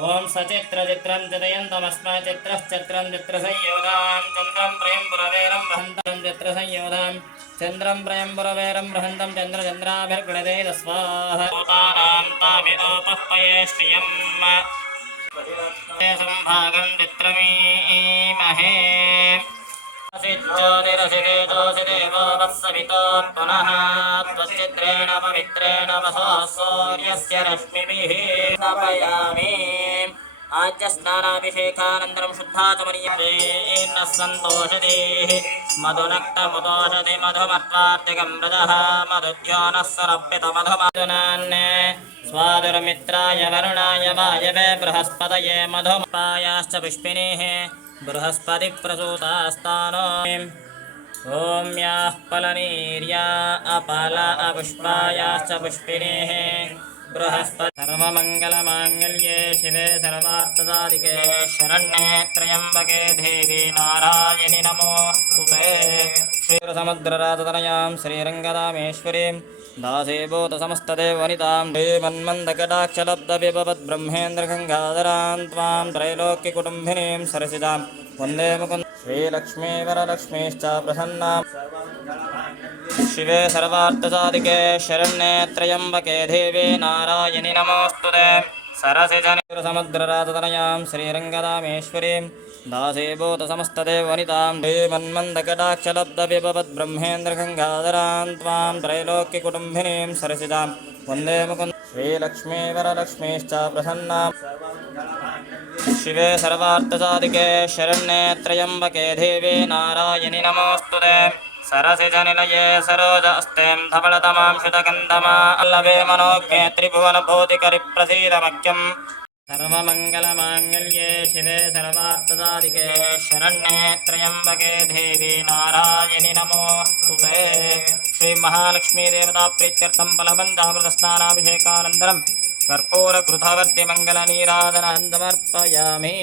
ఓం సచిత్ర చిత్రం చిదయంతమస్మ చిత్ర చిత్రం చిత్ర సంయోగాం చంద్రం ప్రేం పురవేరం బృహంతం చిత్ర సంయోగాం చంద్రం ప్రేం పురవేరం బృహంతం చంద్ర చంద్రాభిర్గుణదే స్వాహ తామి ఓపహ్పయే శ్రియం సంభాగం విత్రమీమహే. జ్యోతిరసిదేవో వత్సవితో పునః త్వచిద్రేణ పవిత్రేణ వసో సూర్యస్య రశ్మిభిः తపయామి ఆద్యస్నానాభిషేకానంతరం శుద్ధాతమనీయేన్న సంతోషదేः మధునక్తముదోషది మధుమత్వార్తికం మృదः మధుధ్యానः సరప్యత మధుమధునాన్నే स्वादुर्मित्राय वरुणाय वायवे बृहस्पतये मधुमपायाश्च पुष्पिणेः बृहस्पतिप्रसूतास्तानो। ॐ याः फलनीर्या अपला अपुष्पायाश्च बृहस्पति सर्वमङ्गलमाङ्गल्ये शिवे सर्वार्थसाधिके शरण्ये त्र्यम्बके देवी नारायणि नमोऽस्तुते श्रीरसमुद्रराततनयां श्रीरङ्गदामेश्वरीं दासीभूतसमस्तदेवनितां देवन्मन्दकटाक्षलब्धविभवद्ब्रह्मेन्द्रगङ्गाधरां त्वां त्रैलोक्यकुटुम्बिनीं सरसिजां वन्दे मुकुन्द श्रीलक्ष्मीवरलक्ष्मीश्च प्रसन्ना शिवे सर्वार्थसाधिके शरण्ये त्र्यम्बके देवी नारायणि नमोऽस्तु ते सरसि समुद्रराततनयां श्रीरङ्गदामेश्वरीं दासीभूतसमस्तदेवनितां देवन्मन्दकटाक्षलब्धविभवद्ब्रह्मेन्द्रगङ्गाधरां त्वां त्रैलोक्यकुटुम्बिनीं सरसिजां वन्दे मुकुन्द श्रीलक्ष्मीवरलक्ष्मीश्च प्रसन्ना शिवे सर्वार्थसाधिके शरण्ये त्र्यम्बके देवी नारायणि नमोऽस्तु ते सरसि जनिलये सरोजस्तें धवलतमां शुतकन्दमा अल्लवे मनोज्ञे त्रिभुवनभूतिकरिप्रसीदमख्यम् सर्वमङ्गलमाङ्गल्ये शिवे सर्वार्थसाधिके शरण्ये त्र्यम्बके देवी नारायणि नमोऽस्तु ते श्रीमहालक्ष्मीदेवताप्रीत्यर्थं फलबन्धामृतस्नानाभिषेकानन्तरं कर्पूरकृतवर्तिमङ्गलनीराजनान्दमर्पयामि